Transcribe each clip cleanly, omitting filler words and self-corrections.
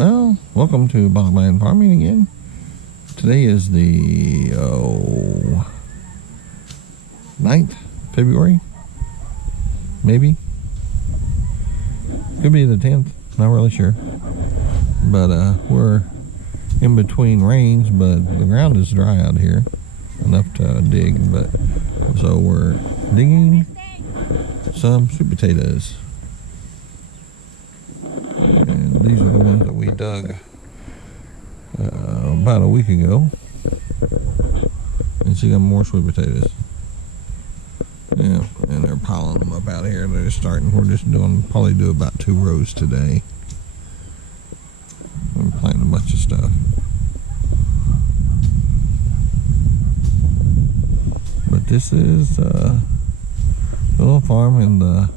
Well, welcome to Bogland Farming again. Today is the 9th February, maybe. Could be the 10th, not really sure. But we're in between rains, but the ground is dry out here, enough to dig. But so we're digging some sweet potatoes. And these are the ones that we dug about a week ago. And so you got more sweet potatoes. Yeah, and they're piling them up out here. They're just starting. We're just probably do about 2 rows today. I'm planting a bunch of stuff. But this is a little farm, and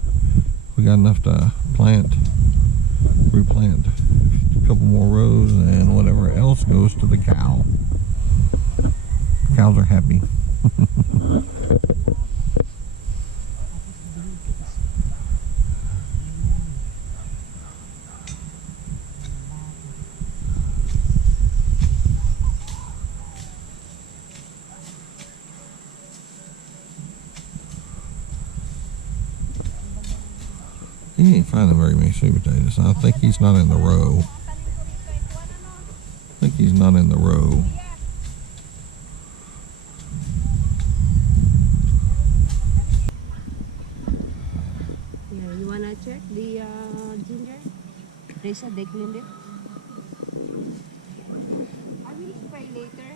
we got enough to replant a couple more rows, and whatever else goes to the cow. Cows are happy. He ain't finding very many sweet potatoes. I think he's not in the row. I think he's not in the row. Yeah, you wanna check the ginger? They said they cleaned it. I will spray later.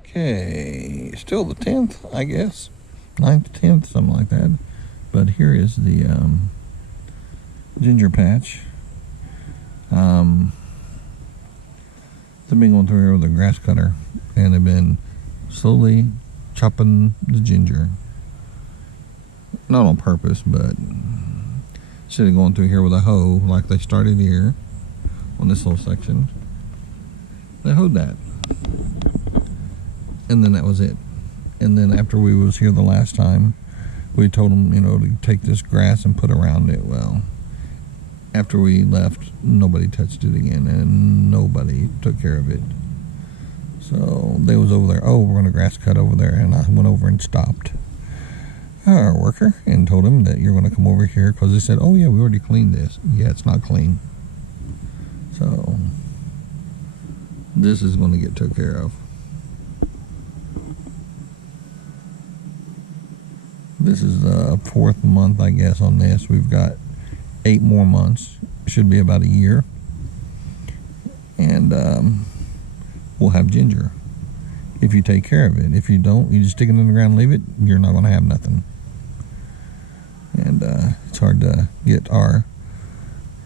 Okay, still the 10th, I guess. 9th, 10th, something like that. But here is the ginger patch. They've been going through here with a grass cutter, and they've been slowly chopping the ginger. Not on purpose, but instead of going through here with a hoe like they started here on this little section, they hoed that. And then that was it. And then after we was here the last time, we told them, to take this grass and put around it. Well, after we left, nobody touched it again, and nobody took care of it. So they was over there, oh, we're going to grass cut over there, and I went over and stopped our worker and told him that you're going to come over here, because they said, oh yeah, we already cleaned this. Yeah, it's not clean. So this is going to get took care of. This is the 4th month, I guess, on this. We've got 8 more months. Should be about a year. And we'll have ginger if you take care of it. If you don't, you just stick it in the ground and leave it, you're not going to have nothing. And it's hard to get our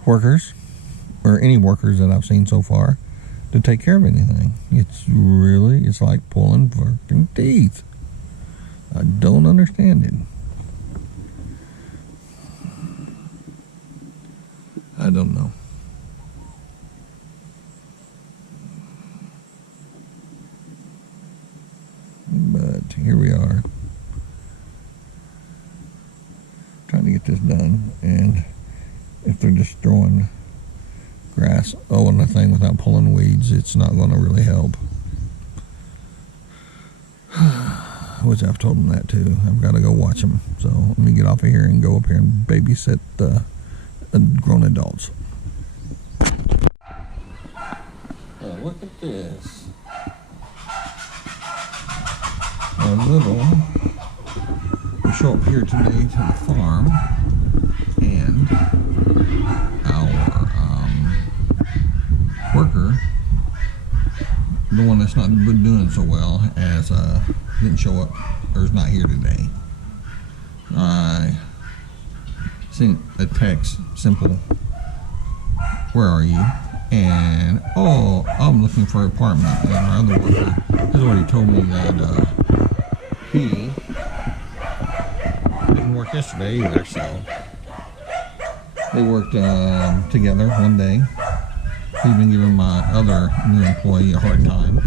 workers, or any workers that I've seen so far, to take care of anything. It's like pulling fucking teeth. I don't understand it. I don't know. But here we are, trying to get this done. And if they're just throwing grass on the thing without pulling weeds, it's not going to really help. Which I've told them that too. I've got to go watch them. So let me get off of here and go up here and babysit the grown adults. Look at this. We show up here today to the farm, and our worker, the one that's not been doing so well, as didn't show up, or is not here today. I sent a text, simple, where are you? And, oh, I'm looking for an apartment. And our other worker has already told me that he didn't work yesterday either, so they worked together one day. He's been giving my other new employee a hard time.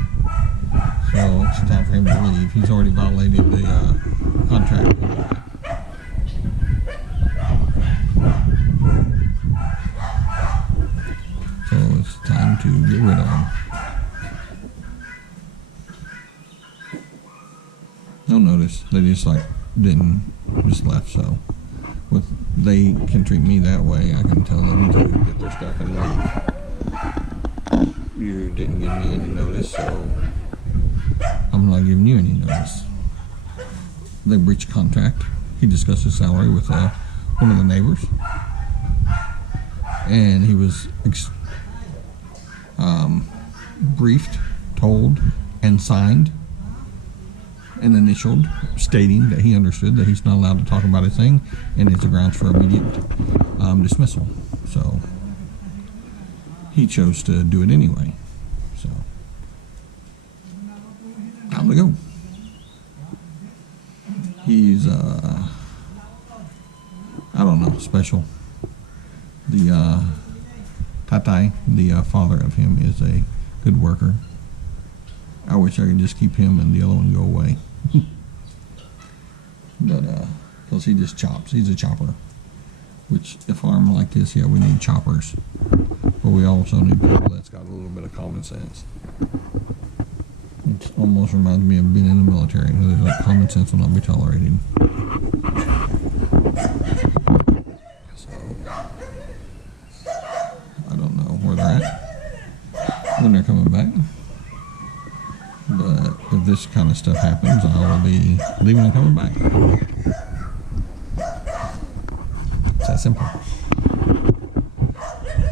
So it's time for him to leave. He's already violated the contract. So it's time to get rid of them. No notice. They just just left. So they can treat me that way, I can tell them to get their stuff and leave. You didn't give me any notice, so I'm not giving you any notice. They breached contract. He discussed his salary with one of the neighbors, and he was briefed, told, and signed and initialed, stating that he understood that he's not allowed to talk about a thing, and it's a grounds for immediate dismissal. So he chose to do it anyway. So time to go. He's I don't know, special. The Tatai, the father of him, is a good worker. I wish I could just keep him and the other one go away. But because he just chops. He's a chopper. Which, a farm like this, yeah, we need choppers. But we also need people that's got a little bit of common sense. It almost reminds me of being in the military. Like, common sense will not be tolerated. So, I don't know where they're at when they're coming back. But if this kind of stuff happens, I will be leaving and coming back. It's that simple.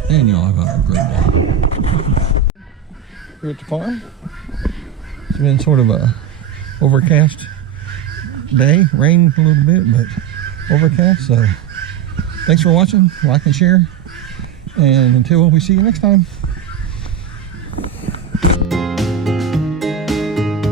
And y'all have a great day. Here at the farm. It's been sort of a overcast day. Rain a little bit, but overcast. So thanks for watching. Like and share. And until we see you next time.